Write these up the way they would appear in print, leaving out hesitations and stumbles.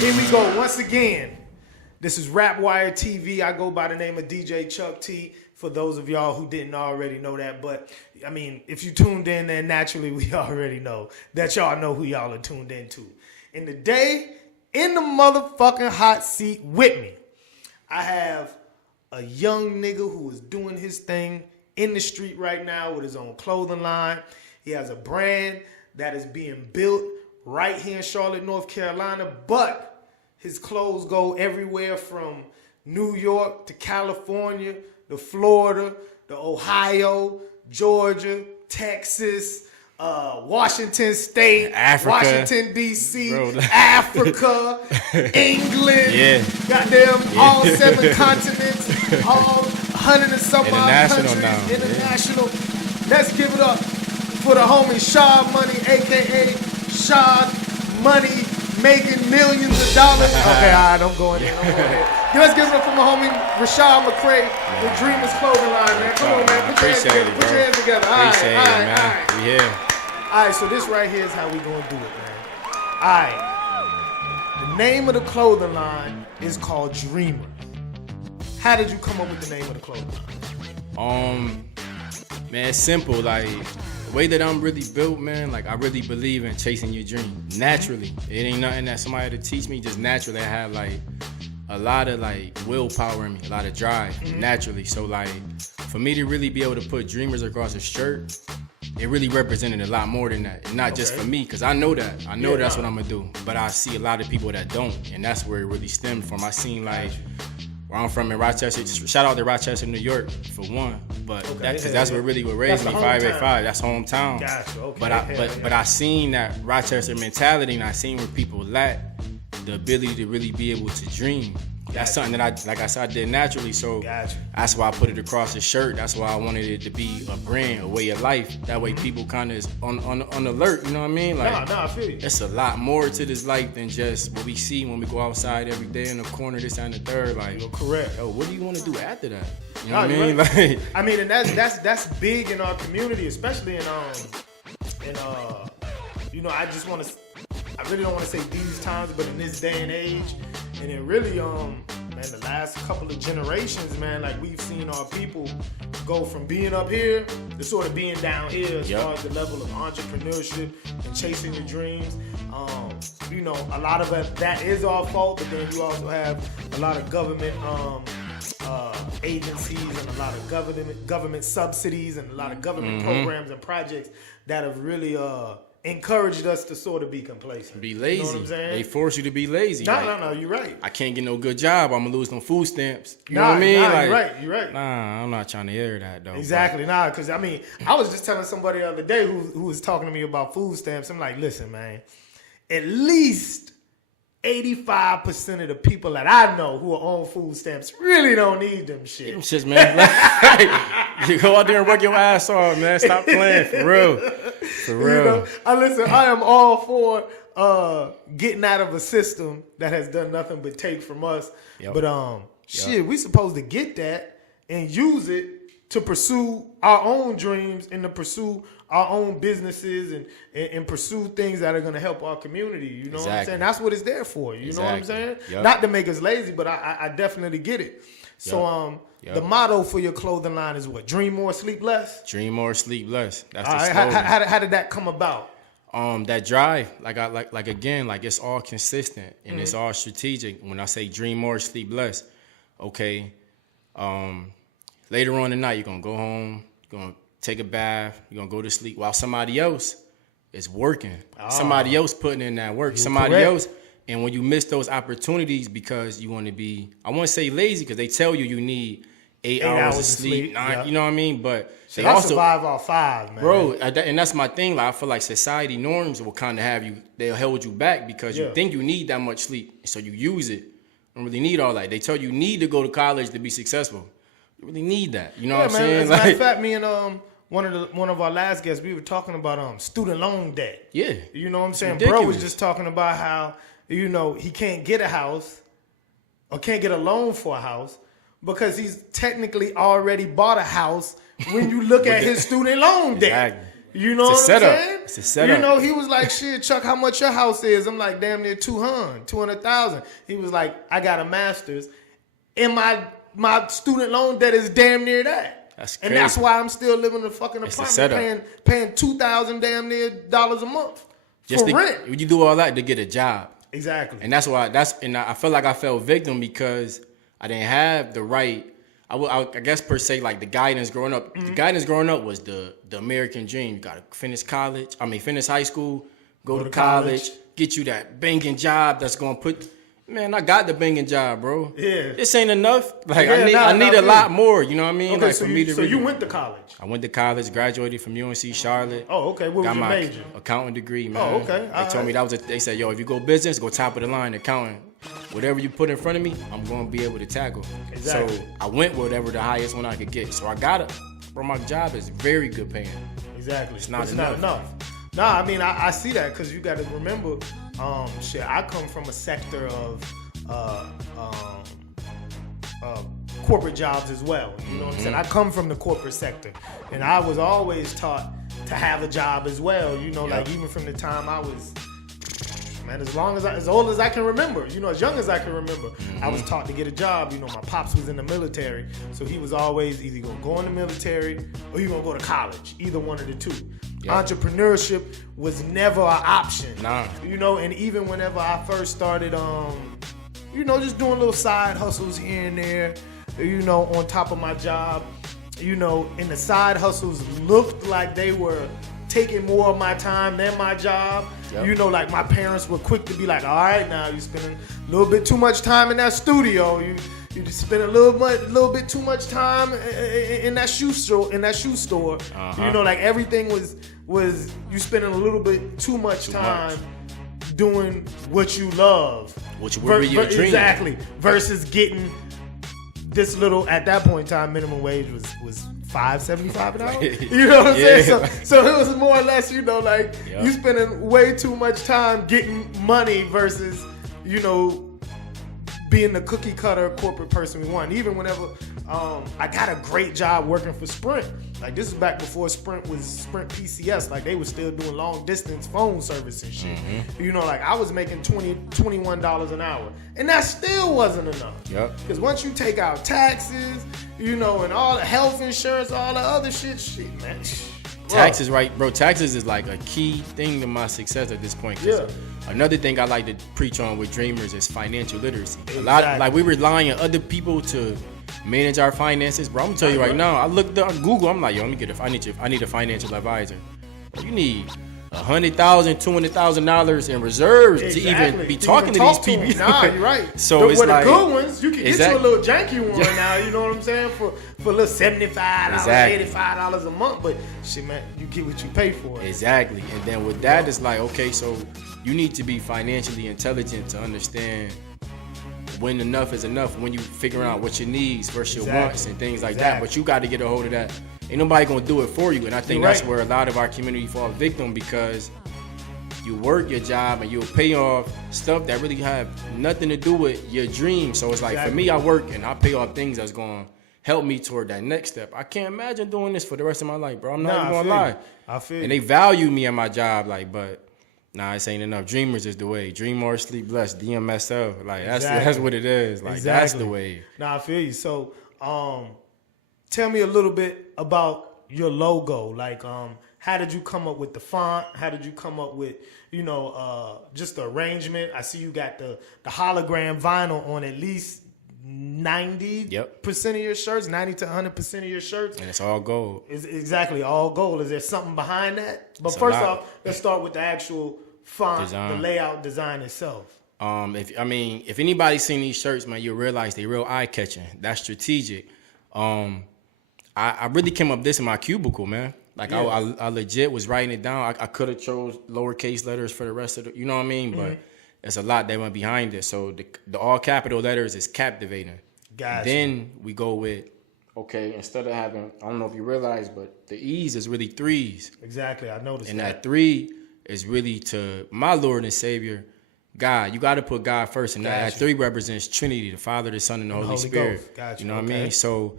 Here we go once again. This is RapWireTV. I go by the name of DJ Chuck T. For those of y'all who didn't already know that, but I mean, if you tuned in, then naturally we already know that y'all know who y'all are tuned into. And today, in the motherfucking hot seat with me, I have a young nigga who is doing his thing in the street right now with his own clothing line. He has a brand that is being built right here in Charlotte, North Carolina, but his clothes go everywhere from New York to California, to Florida, to Ohio, Georgia, Texas, Washington State, Africa. Washington, D.C., Africa, England, goddamn all 7 continents, all 100 and some odd countries, international. Let's give it up for the homie Shaud Money, a.k.a. Shaud Money, making millions of dollars. Okay, all right, I'm going in. Let's give it up for my homie Rashad McCray, the Dreamers Clothing Line, man. Come on, man. Put your hands together. All right. Yeah. All right, so this right here is how we going to do it, man. All right. The name of the clothing line is called Dreamers. How did you come up with the name of the clothing line? Man, it's simple. Like, the way that I'm really built, man, like, I really believe in chasing your dream. Naturally. It ain't nothing that somebody to teach me. Just naturally, I have, like, a lot of, like, willpower in me, a lot of drive, naturally. So, like, for me to really be able to put Dreamers across a shirt, it really represented a lot more than that. And not just for me, because I know that. I know that's what I'm going to do. But I see a lot of people that don't. And that's where it really stemmed from. I seen, like, where I'm from in Rochester. Shout out to Rochester, New York, for one. But that's what really would raise me. 585. That's hometown. Gotcha. Okay. But I seen that Rochester mentality, and I seen where people lack the ability to really be able to dream. That's something that I did naturally. So that's why I put it across the shirt. That's why I wanted it to be a brand, a way of life. That way people kind of is on alert. You know what I mean? Like, I feel you. It's a lot more to this life than just what we see when we go outside every day in the corner, this and the third. Like, you're correct. Yo, what do you want to do after that? You know what I mean? Like, I mean, and that's big in our community, especially in you know, I really don't want to say these times, but in this day and age, and it really man, the last couple of generations, man, like, we've seen our people go from being up here to sort of being down here as far as the level of entrepreneurship and chasing your dreams. You know, a lot of that is our fault, but then you also have a lot of government agencies and a lot of government subsidies and a lot of government programs and projects that have really encouraged us to sort of be complacent. Be lazy. You know what I'm saying? They force you to be lazy. No, you're right. I can't get no good job. I'm gonna lose them food stamps. You know what I mean? You're right. Nah, I'm not trying to hear that though. Exactly, because I mean, I was just telling somebody the other day who was talking to me about food stamps. I'm like, listen, man, at least 85% of the people that I know who are on food stamps really don't need them shit. Them shits, man. You go out there and work your ass off, man. Stop playing, for real. For real. You know, I am all for getting out of a system that has done nothing but take from us. But shit, we supposed to get that and use it to pursue our own dreams and to pursue our own businesses and pursue things that are going to help our community. You know what I'm saying? That's what it's there for. You know what I'm saying? Not to make us lazy, but I definitely get it. So the motto for your clothing line is what? Dream more, sleep less? Dream more, sleep less. That's the slogan. How did that come about? That drive, again, it's all consistent and it's all strategic. When I say dream more, sleep less, okay. Later on tonight, you're gonna go home, you're gonna take a bath, you're gonna go to sleep while somebody else is working. Somebody else putting in that work. Somebody else. And when you miss those opportunities because you want to be, I want to say lazy because they tell you need 8 hours of sleep. You know what I mean? But they also survive off 5, man. Bro, and that's my thing. Like, I feel like society norms will kind of have you, they'll hold you back because you think you need that much sleep. So you use it. You don't really need all that. They tell you need to go to college to be successful. You really need that. You know what I'm saying? As a matter of fact, me and one of our last guests, we were talking about student loan debt. Yeah. You know what I'm saying? Ridiculous. Bro was just talking about how, you know, he can't get a house or can't get a loan for a house because he's technically already bought a house when you look at his student loan debt. You know It's a what I'm setup. saying? It's a setup. You know, he was like, shit, Chuck, how much your house is? I'm like, damn near 200,000. He was like, I got a master's. And my student loan debt is damn near that. That's crazy. And that's why I'm still living in a fucking apartment paying $2,000 damn near dollars a month for rent. You do all that to get a job. Exactly. And that's why and I felt like I fell victim because I didn't have the right, I guess per se, like the guidance growing up. The guidance growing up was the American dream. You gotta finish high school, go to college, get you that banking job that's gonna put. Man, I got the banging job, bro. Yeah. This ain't enough. Like I need a lot more. You know what I mean? Okay, like so for me to you went to college. I went to college, graduated from UNC Charlotte. Oh, okay. What was your major? Accounting degree, man. Oh, okay. They told me they said, yo, if you go business, go top of the line accounting. Whatever you put in front of me, I'm gonna be able to tackle. Exactly. So I went whatever the highest one I could get. So I got it. Bro, my job is very good paying. Exactly. It's not enough. Nah, I mean I see that because you got to remember, I come from a sector of corporate jobs as well. You know what I'm saying? I come from the corporate sector, and I was always taught to have a job as well. You know, like even from the time I was, man, as old as I can remember. You know, as young as I can remember, I was taught to get a job. You know, my pops was in the military, so he was always either gonna go in the military or you gonna go to college. Either one of the two. Yep. Entrepreneurship was never an option. Nah. You know, and even whenever I first started, you know, just doing little side hustles here and there, you know, on top of my job, you know, and the side hustles looked like they were taking more of my time than my job. Yep. You know, like my parents were quick to be like, all right, now you're spending a little bit too much time in that studio. You just spend a little bit too much time in that shoe store. You know, like everything was you spending a little bit too much time doing what you love. Which would be your dream. Exactly. Versus getting this little, at that point in time, minimum wage was $5.75 an hour. You know what I'm saying? So it was more or less, you know, like you spending way too much time getting money versus, you know, being the cookie cutter corporate person we want. Even whenever I got a great job working for Sprint. Like this is back before Sprint was Sprint PCS. Like they were still doing long distance phone service and shit. You know, like I was making $21 an hour. And that still wasn't enough. Yep. Because once you take out taxes, you know, and all the health insurance, all the other shit, man. Taxes, right, bro. Taxes is like a key thing to my success at this point. Yeah. Another thing I like to preach on with Dreamers is financial literacy. Exactly. A lot, like we rely on other people to manage our finances, bro. I'm gonna tell you right now. I looked up Google. I'm like, yo, I need a financial advisor. You need $100,000, $200,000 in reserves to even be talking to these people. Nah, you're right. So it's like the good ones, you can get you a little janky one now. You know what I'm saying? For a little $75, $85 a month. But shit, man, you get what you pay for. Exactly. And then with that, it's like, okay, so you need to be financially intelligent to understand when enough is enough, when you figure out what your needs versus your wants and things like that. But you got to get a hold of that. Ain't nobody gonna do it for you. And I think that's where a lot of our community fall victim, because you work your job and you'll pay off stuff that really have nothing to do with your dream. So it's like, for me, I work and I pay off things that's gonna help me toward that next step. I can't imagine doing this for the rest of my life, bro. I'm not even gonna lie. I feel and they value me at my job, like, but nah, this ain't enough. Dreamers is the way. Dream more, sleep less. DMSL. Like that's what it is. Like that's the way. Nah, I feel you. So tell me a little bit about your logo. Like how did you come up with the font? How did you come up with, you know, just the arrangement? I see you got the hologram vinyl on at least 90% of your shirts, 90 to 100% of your shirts. And it's all gold. It's exactly all gold. Is there something behind that? But first off, let's start with the actual font, design. The layout design itself. If anybody's seen these shirts, man, you'll realize they're real eye-catching. That's strategic. I really came up with this in my cubicle, man. Like I legit was writing it down. I could have chose lowercase letters for the rest of the, you know what I mean? But there's a lot that went behind it. So the all capital letters is captivating. Gotcha. Then we go with, okay, instead of having, I don't know if you realize, but the E's is really threes. Exactly, I noticed and that 3 is really to my Lord and Savior, God. You got to put God first. And that 3 represents Trinity, the Father, the Son, and the Holy Spirit. Gotcha. You know what I mean? So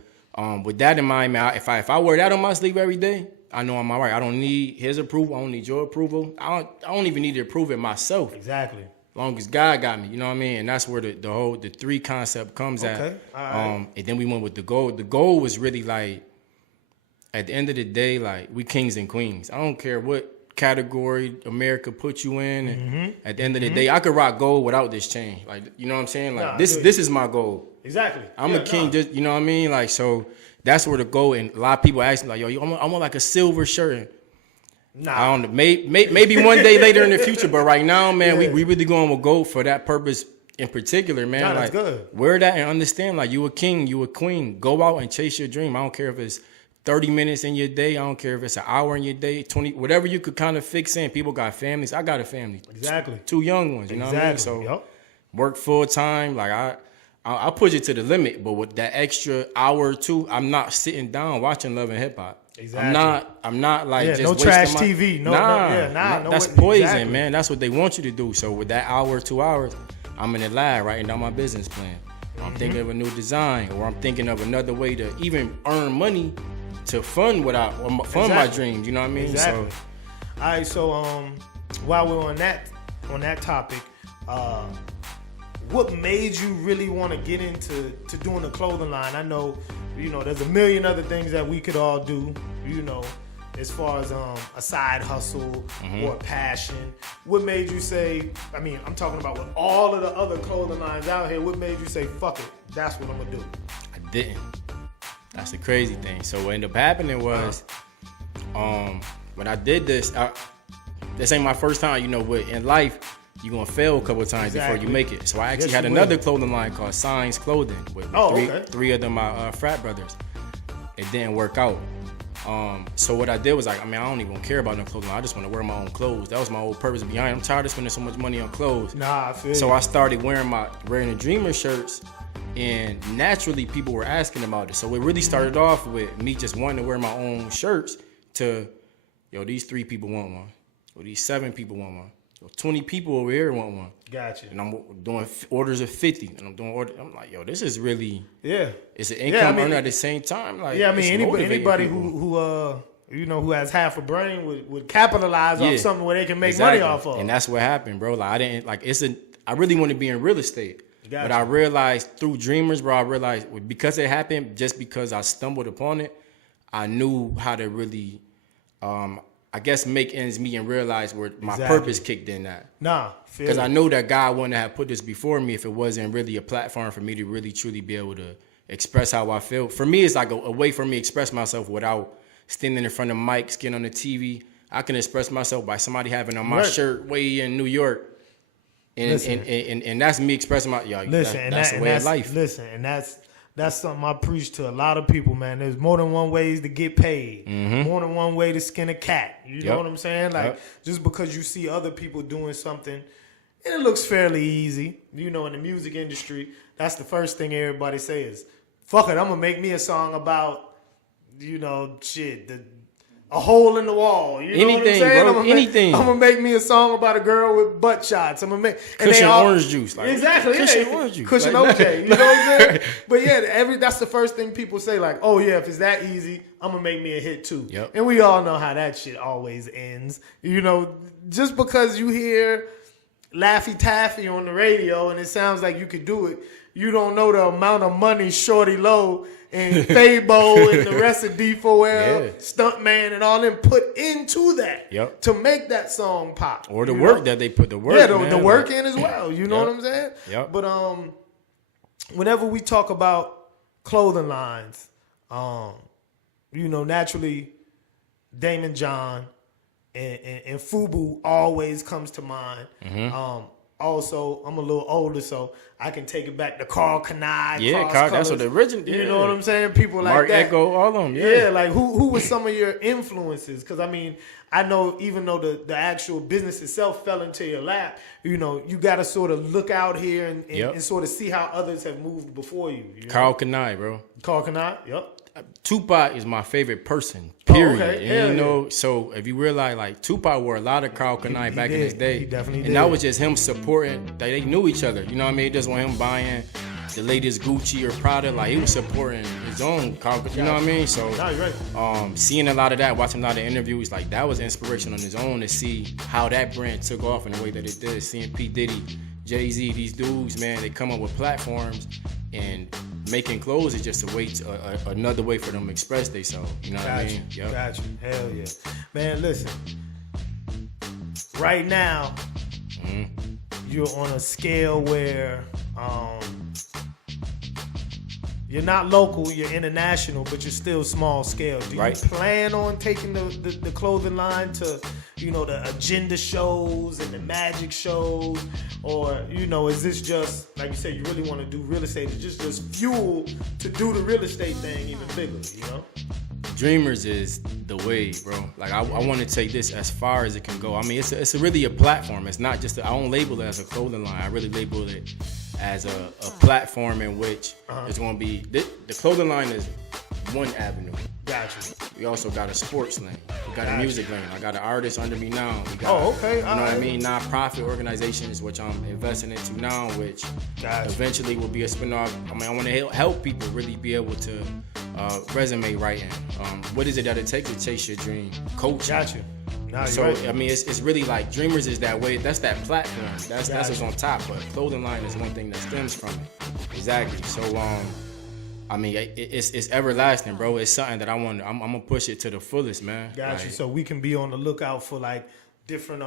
with that in mind, man, if I wear that on my sleeve every day, I know I'm all right. I don't need his approval. I don't need your approval. I don't even need to approve it myself. Exactly. As long as God got me, you know what I mean? And that's where the three concept comes at. Okay. All right. And then we went with the goal. The goal was really like, at the end of the day, like, we kings and queens. I don't care what category America put you in. And at the end of the day, I could rock gold without this chain. Like, you know what I'm saying? Like, this is my goal. Exactly. I'm a king, just, you know what I mean? Like, so that's where the goal. And a lot of people ask me, like, yo, I want like a silver shirt. Nah. I don't know. Maybe one day later in the future, but right now, man, we really going with gold for that purpose in particular, man. That's like, good. Wear that and understand, like, you a king, you a queen. Go out and chase your dream. I don't care if it's 30 minutes in your day. I don't care if it's an hour in your day, 20, whatever you could kind of fix in. People got families. I got a family. Exactly. Two young ones, you know what I mean? So work full time. Like, I'll push it to the limit, but with that extra hour or two, I'm not sitting down watching Love and Hip Hop. Exactly. I'm not like just no wasting trash my, TV. No, that's poison, man. That's what they want you to do. So with that hour, 2 hours, I'm in the lab writing down my business plan. I'm thinking of a new design, or I'm thinking of another way to even earn money to fund my dreams. You know what I mean? Exactly. So, all right. So while we're on that topic, what made you really want to get into doing a clothing line? I know, there's a million other things that we could all do, as far as a side hustle or a passion. What made you say, I'm talking about with all of the other clothing lines out here, what made you say, fuck it, that's what I'm going to do? I didn't. That's the crazy thing. So what ended up happening was, when I did this, this ain't my first time, in life, you're going to fail a couple of times before you make it. So I actually had another clothing line called Signs Clothing with three of them, my frat brothers. It didn't work out. So what I did was I don't even care about no clothing line. I just want to wear my own clothes. That was my whole purpose behind it. I'm tired of spending so much money on clothes. I feel So you. I started wearing the Dreamer shirts, and naturally people were asking about it. So it really started off with me just wanting to wear my own shirts to, these 3 people want one. Or these 7 people want one. 20 people over here want one. Gotcha. And I'm doing orders of 50. And I'm like, this is really, it's an Yeah, income earner at the same time. Like, anybody who has half a brain would capitalize off something where they can make money off of. And that's what happened, bro. Like, I really want to be in real estate. Gotcha. But I realized through Dreamers, bro, I realized because it happened, just because I stumbled upon it, I knew how to really, I guess, make ends meet and realize where my purpose kicked in at. Because I know that God wouldn't have put this before me if it wasn't really a platform for me to really, truly be able to express how I feel. For me, it's like a way for me to express myself without standing in front of mics, getting on the TV. I can express myself by somebody having on my shirt way in New York. And that's me expressing my that's the way of life. Listen, and that's something I preach to a lot of people, man. There's more than one ways to get paid. More than one way to skin a cat. You know what I'm saying? Like, just because you see other people doing something and it looks fairly easy, in the music industry, that's the first thing everybody says. Fuck it, I'm gonna make me a song about, a hole in the wall. You know what I'm saying? I'm gonna make me a song about a girl with butt shots. I'm gonna make cushion orange juice. Like, exactly. Cushion orange juice. Cushion OJ. You know what I'm saying? But that's the first thing people say. Like, oh yeah, if it's that easy, I'm gonna make me a hit too. And we all know how that shit always ends. Just because you hear Laffy Taffy on the radio and it sounds like you could do it, you don't know the amount of money Shorty Low and Fabo and the rest of D4L, Stuntman, and all them put into that to make that song pop. Or the work that they put, the work. Yeah, the work in as well. You know what I'm saying? But whenever we talk about clothing lines, naturally Damon John and Fubu always comes to mind. Also, I'm a little older, so I can take it back to Carl Kanai. Carl, that's what the original. You know what I'm saying? People like Mark that. Echo, all of them. Yeah, like who were some of your influences? Because I know even though the actual business itself fell into your lap, you got to sort of look out here and sort of see how others have moved before you. Carl Kanai, bro. Carl Kanai, Tupac is my favorite person, period. And so if you realize, like, Tupac wore a lot of Carl Kanai back in his day. He definitely did. And that was just him supporting, they knew each other. You know what I mean? It just want him buying the latest Gucci or Prada. Like he was supporting his own, you know what I mean? So No, you're right. seeing a lot of that, watching a lot of interviews, like that was inspiration on his own to see how that brand took off in the way that it did. Seeing P. Diddy, Jay-Z, these dudes, man, they come up with platforms, and making clothes is just a way to, another way for them to express themselves. You know what I mean? Yep. Got you. Hell yeah. Man, listen. Right now, you're on a scale where you're not local, you're international, but you're still small scale. Do you plan on taking the clothing line to, you know, the agenda shows and the magic shows? Or, you know, is this just, like you said, you really want to do real estate? It's just fuel to do the real estate thing even bigger, you know? Dreamers is the way, bro. Like I want to take this as far as it can go. I mean, it's really a platform. It's not just I don't label it as a clothing line. I really label it as a platform in which it's going to be. The clothing line is one avenue. Gotcha. We also got a sports lane. We got a music lane. I got an artist under me now. We got, okay. You know what I mean? Non-profit organizations, which I'm investing into now, which eventually will be a spinoff. I mean, I want to help people really be able to resume writing. What is it that it takes to chase your dream? Coaching. Gotcha. So I mean, it's really like Dreamers is that way. That's that platform. That's what's on top. But clothing line is one thing that stems from it. Exactly. So I mean, it's everlasting, bro. It's something that I'm gonna push it to the fullest, man. Got you. So we can be on the lookout for like different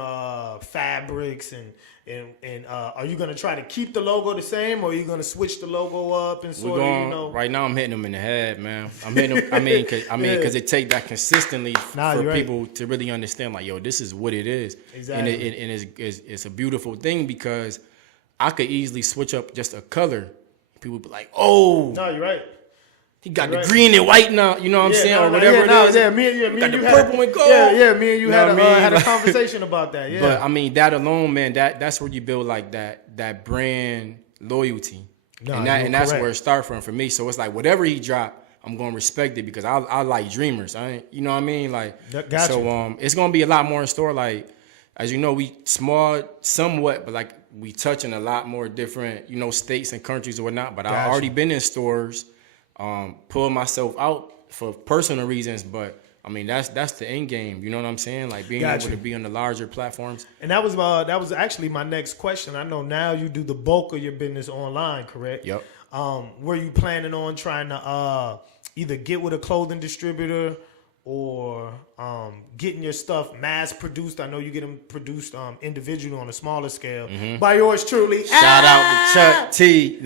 fabrics and are you gonna try to keep the logo the same, or are you gonna switch the logo up and sort of, you know? Right now, I'm hitting them in the head, man. I'm hitting them. I mean, because it take that consistently for people to really understand, like, yo, this is what it is. Exactly. And it's a beautiful thing because I could easily switch up just a color. People be like, oh, no, you're right. He got the green and white now, you know what I'm saying, or whatever it is. Yeah, me and you got the had purple and gold. Yeah, me and you had a conversation about that. Yeah, but I mean, that alone, man, that's where you build like that brand loyalty, and that's where it starts from for me. So it's like whatever he drop, I'm gonna respect it because I like Dreamers. You know what I mean? Like, it's gonna be a lot more in store. Like, as you know, we small somewhat, but like we touching a lot more different, you know, states and countries or whatnot. But I've already been in stores. Pull myself out for personal reasons, but I mean that's the end game. You know what I'm saying? Like being able to be on the larger platforms. And that was actually my next question. I know now you do the bulk of your business online, correct? Yep. Were you planning on trying to either get with a clothing distributor or getting your stuff mass produced? I know you get them produced individually on a smaller scale by yours truly. Shout out to Chuck T.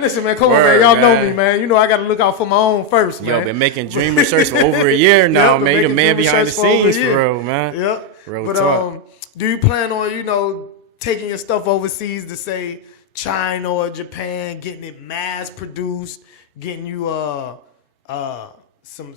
Listen, man, come on, man. Y'all know me, man. You know I got to look out for my own first, man. Yo, been making Dreamer shirts for over a year now, man. You the man behind the scenes for real, man. Yep. Real talk. Do you plan on, you know, taking your stuff overseas to say China or Japan, getting it mass produced, getting you some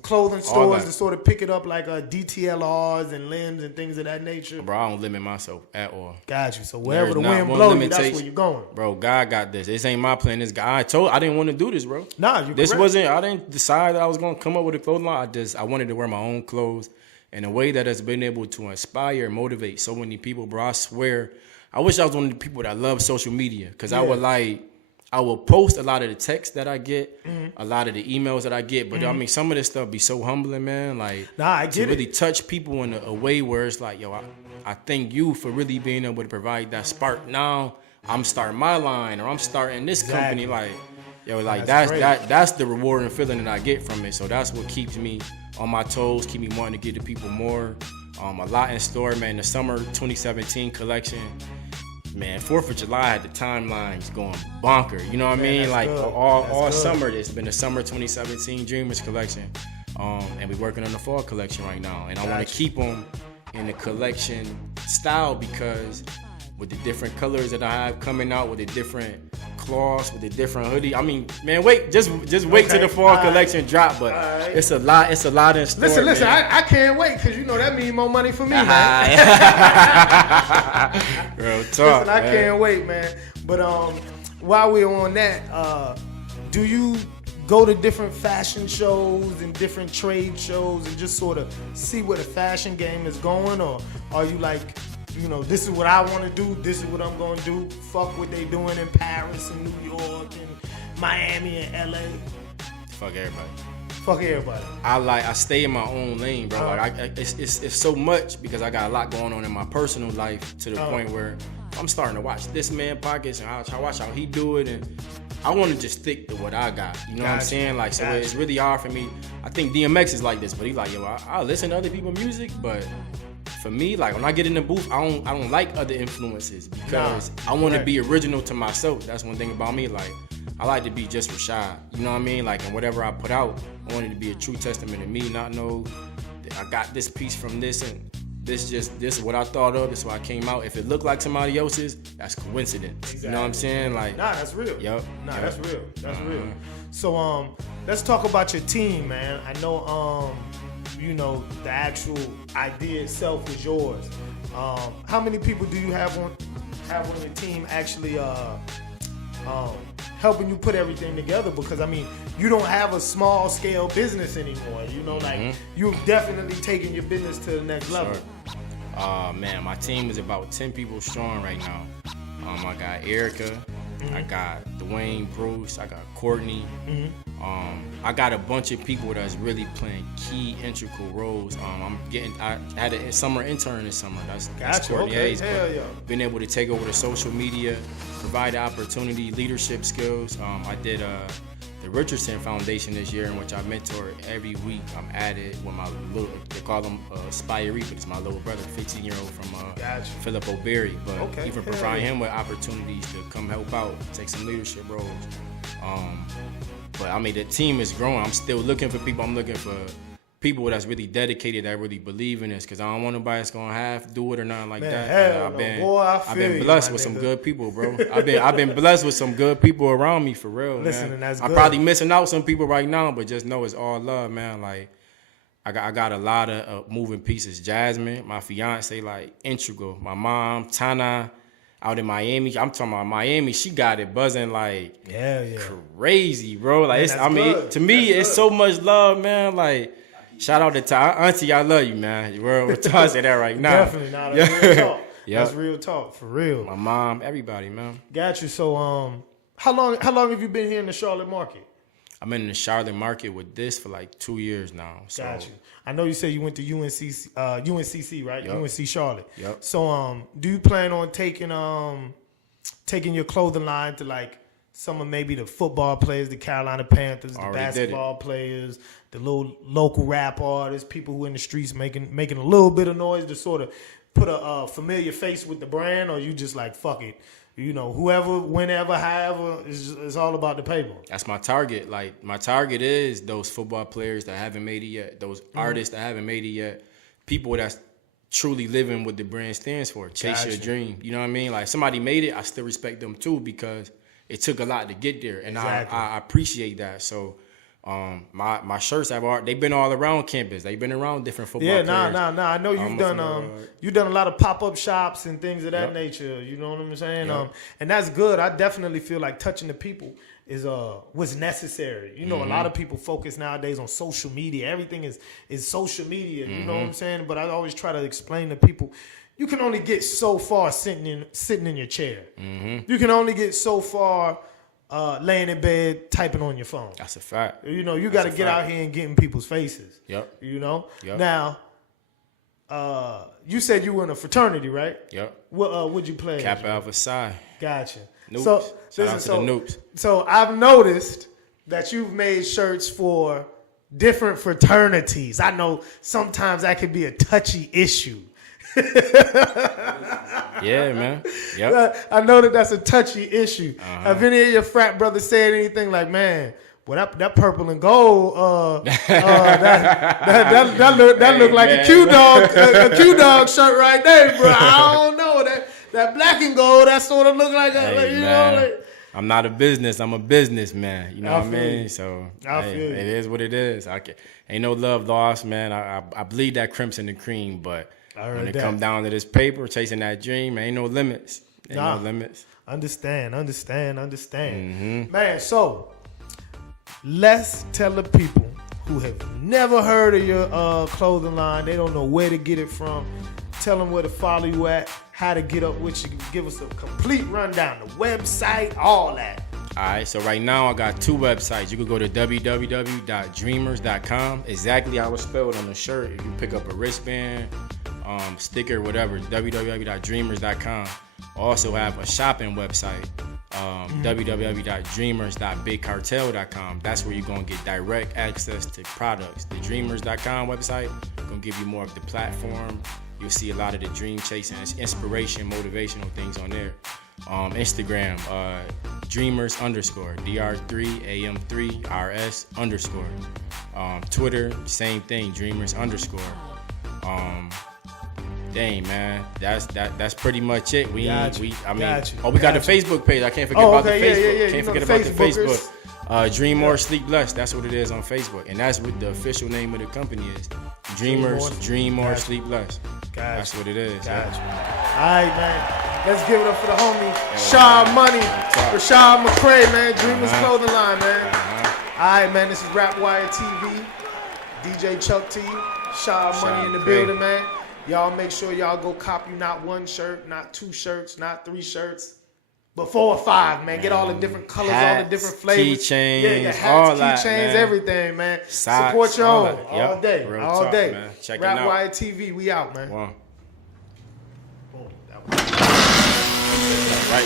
clothing stores to sort of pick it up, like DTLRs and limbs and things of that nature? Bro, I don't limit myself at all. Got you. So wherever the wind blows you, that's where you're going. Bro, God got this. This ain't my plan. This guy, I didn't want to do this, bro. Nah, I didn't decide that I was going to come up with a clothing line. I wanted to wear my own clothes in a way that has been able to inspire and motivate so many people, bro. I swear, I wish I was one of the people that love social media, because I will post a lot of the texts that I get, a lot of the emails that I get, but I mean, some of this stuff be so humbling, man. Like, I get to really touch people in a way where it's like, yo, I thank you for really being able to provide that spark. Now I'm starting my line, or I'm starting this company. Like, yo, like that's the rewarding feeling that I get from it. So that's what keeps me on my toes, keep me wanting to get to people more. A lot in store, man. The summer 2017 collection. Man, 4th of July had the timelines going bonker. You know what I mean? Like all summer, it's been the summer 2017 Dreamers collection, and we're working on the fall collection right now. And I want to keep them in the collection style, because with the different colors that I have coming out, with the different cloths, with the different hoodie. I mean, man, just wait till the fall collection drop. But it's a lot in store. Listen, I can't wait, because you know that means more money for me, man. Real talk. Listen, I can't wait, man. But while we're on that, do you go to different fashion shows and different trade shows and just sort of see where the fashion game is going, or are you like, you know, this is what I want to do. This is what I'm gonna do. Fuck what they doing in Paris and New York and Miami and LA. Fuck everybody. Fuck everybody. I stay in my own lane, bro. Like it's so much because I got a lot going on in my personal life to the point where I'm starting to watch this man podcast and I watch how he do it, and I want to just stick to what I got. You know what I'm saying? Like, so it's really hard for me. I think DMX is like this, but he's like, yo, I listen to other people's music, but for me, like when I get in the booth, I don't like other influences because I want to be original to myself. That's one thing about me. Like, I like to be just Rashad. You know what I mean? Like, and whatever I put out, I want it to be a true testament of me, not know that I got this piece from this and this is what I thought of, this is what I came out. If it looked like somebody else's, that's coincidence. Exactly. You know what I'm saying? Like, nah, that's real. Yep. Nah, that's real. That's real. So let's talk about your team, man. I know you know, the actual idea itself is yours. How many people do you have on your team actually helping you put everything together? Because I mean, you don't have a small scale business anymore. You know, like you've definitely taken your business to the next level. Man, my team is about 10 people strong right now. I got Erica, I got Dwayne, Bruce, I got Courtney. I got a bunch of people that's really playing key integral roles. I had a summer intern this summer. That's Courtney Hayes. Hell yeah. Been able to take over the social media, provide opportunity, leadership skills. I did the Richardson Foundation this year, in which I mentor every week. I'm at it with my little, they call him Spiree, but it's my little brother, 15-year-old from Philip O'Berry. But even provide him with opportunities to come help out, take some leadership roles. But I mean, the team is growing. I'm still looking for people. I'm looking for people that's really dedicated, that really believe in this, because I don't want nobody that's gonna have to do it or nothing like that. I've been blessed with some good people, bro. I've been blessed with some good people around me, for real. Listen, man. that's I'm good. probably missing out some people right now, but just know it's all love, man. Like, I got a lot of moving pieces. Jasmine, my fiance, like integral. My mom, Tana, out in Miami. I'm talking about Miami. She got it buzzing like crazy, bro. Like, man, to me, it's so much love, man. Like, shout out to Auntie, I love you, man. We're tossing that right now. Definitely, not real talk. That's real talk, for real. My mom, everybody, man. Got you. So, how long have you been here in the Charlotte market? I've been in the Charlotte market with this for like 2 years now. So. Got you. I know you said you went to UNCC, right? Yep. UNC Charlotte. Yep. So, do you plan on taking your clothing line to like some of maybe the football players, the Carolina Panthers, the basketball players, the little local rap artists, people who in the streets making a little bit of noise to sort of put a familiar face with the brand, or you just like, fuck it? You know, whoever, whenever, however, it's all about the paper. That's my target. Like, my target is those football players that haven't made it yet, those artists that haven't made it yet, people that's truly living what the brand stands for. Chase your dream. You know what I mean? Like, somebody made it, I still respect them too, because it took a lot to get there, and I appreciate that. So, my shirts they've been all around campus. They've been around different football players. I know you've done a lot of pop-up shops and things of that nature. You know what I'm saying? And that's good. I definitely feel like touching the people is what's necessary. You know, a lot of people focus nowadays on social media. Everything is social media. You know what I'm saying? But I always try to explain to people, you can only get so far sitting in your chair. You can only get so far laying in bed typing on your phone. That's a fact. You know, you got to get out here and get in people's faces. Yep. You know? Yep. Now, you said you were in a fraternity, right? Yep. What'd you play? Kappa Alpha Psi. Gotcha. Noops. So, Shout out to the Noops. So I've noticed that you've made shirts for different fraternities. I know sometimes that could be a touchy issue. Yeah, man. Yep. I know that's a touchy issue. Have any of your frat brothers said anything like, man, well, that purple and gold, that look like a Q dog shirt right there, bro. I don't know that black and gold. That sort of look like I'm not a business. I'm a businessman. You know what I mean? You. So I feel you. It is what it is. Ain't no love lost, man. I bleed that crimson and cream, but when it come down to this paper, chasing that dream, ain't no limits. No limits. Understand. Man, so let's tell the people who have never heard of your clothing line, they don't know where to get it from, tell them where to follow you at, how to get up with you. Give us a complete rundown, the website, all that. All right, so right now I got 2 websites. You can go to www.dreamers.com, exactly how it's spelled on the shirt. If you pick up a wristband, sticker, whatever, www.dreamers.com. Also have a shopping website, www.dreamers.bigcartel.com. That's where you're going to get direct access to products. The dreamers.com website going to give you more of the platform. You'll see a lot of the dream chasing, inspiration, motivational things on there. Instagram, dreamers _ Dr3am3rs _ Twitter, same thing, dreamers _ dang, man, that's pretty much it. We got the Facebook page. I can't forget about the Facebook. Yeah. Can't forget about the Facebook. Dream More, Sleep Less. That's what it is on Facebook, and that's what the official name of the company is. Dreamers, Dream More, Sleep Less. That's what it is. Gotcha. All right, man. Let's give it up for the homie Shaud Money, Shaud McRae, man. Dreamers Clothing Line, man. All right, man. This is RapWireTV. DJ Chuck T, Shaud Money in the building, man. Y'all make sure y'all go cop you not 1 shirt, not 2 shirts, not 3 shirts, but 4 or 5, man. Get all the different colors, all the different flavors. Keychains, hats, keychains, everything, man. Socks, support your own all day, Real all talk, day. Man. Check it out. RapWireTV, we out, man. Wow. Boom. That was Right.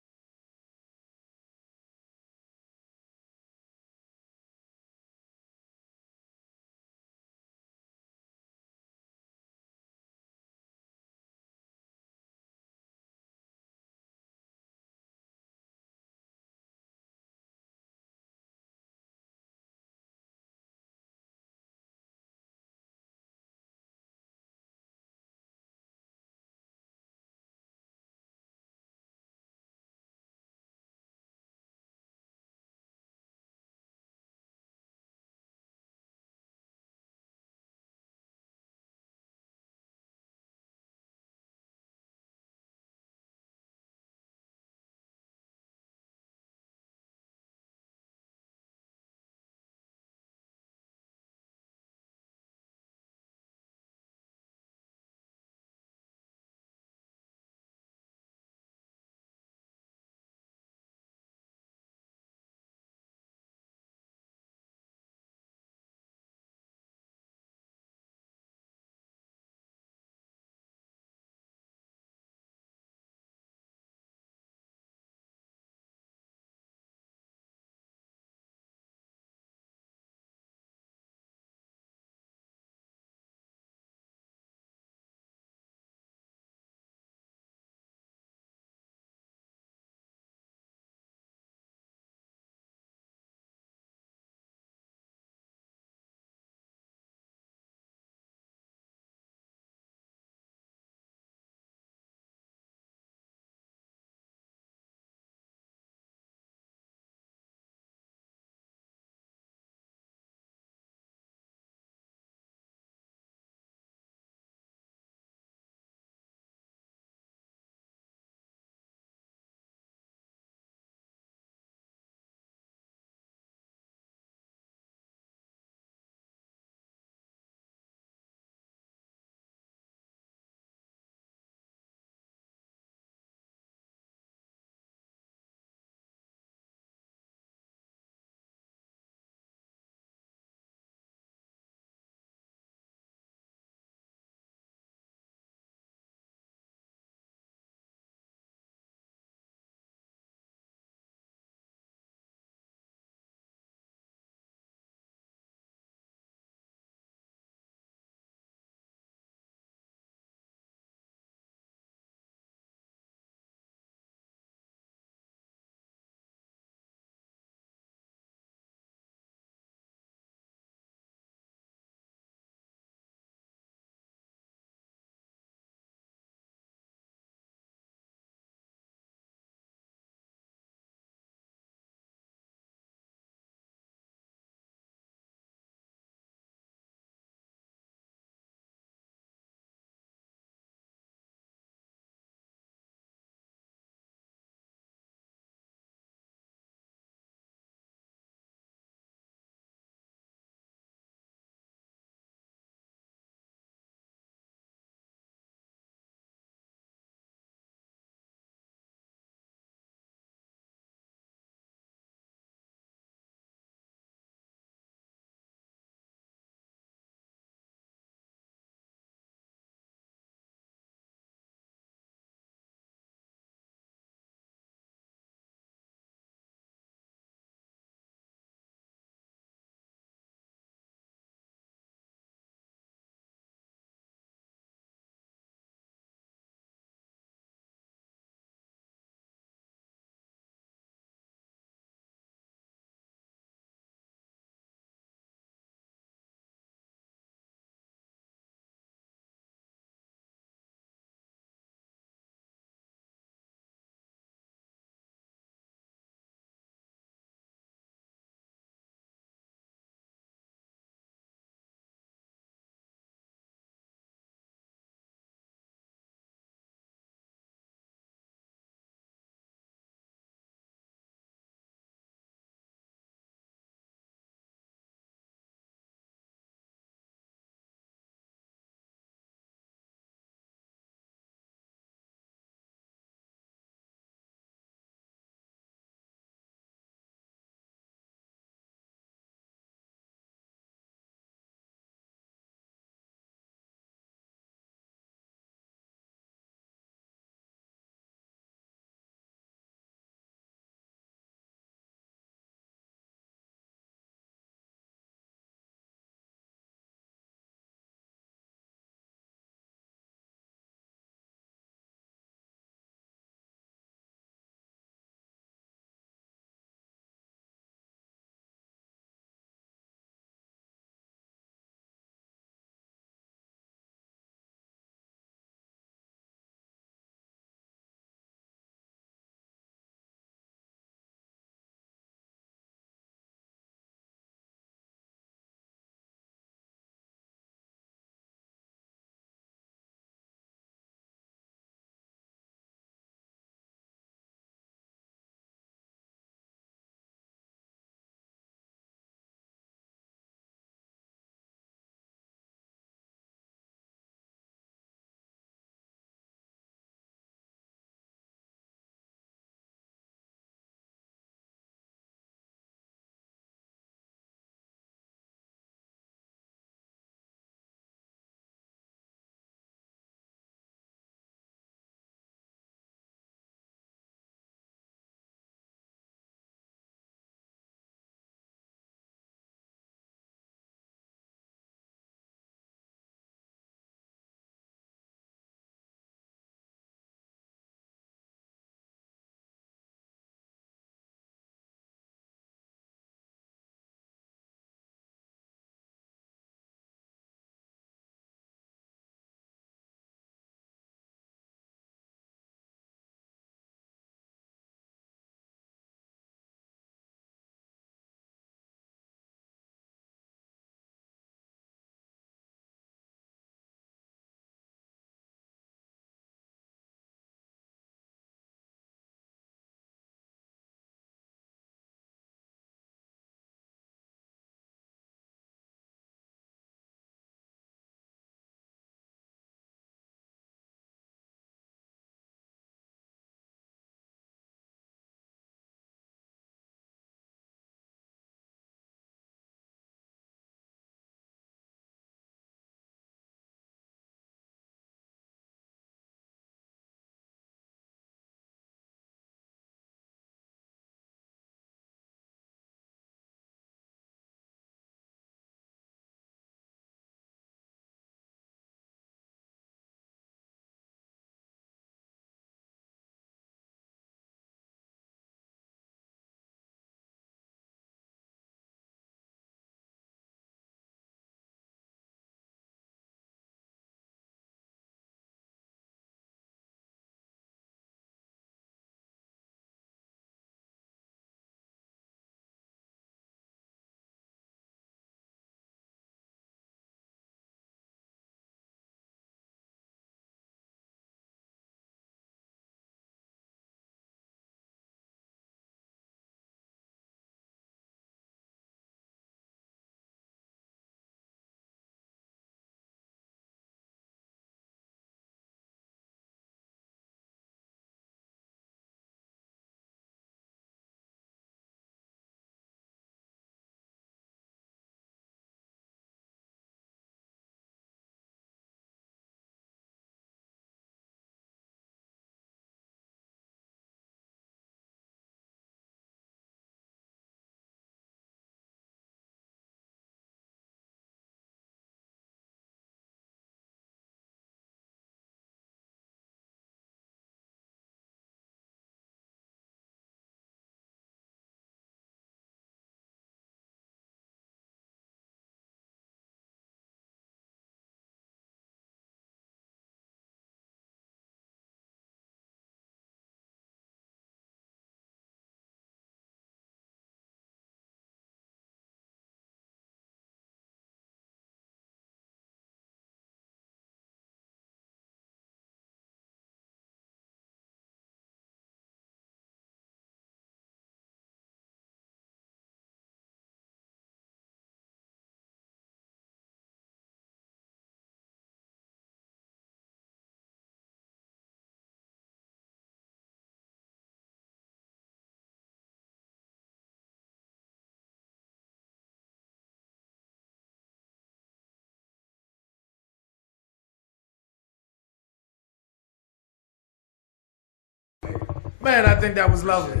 Man, I think that was lovely.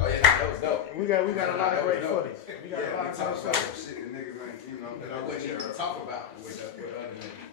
Oh yeah, that was dope. We got a lot of great footage. We got a lot of great footage. Shit, the niggas ain't, you know, That I wouldn't even talk about with other niggas.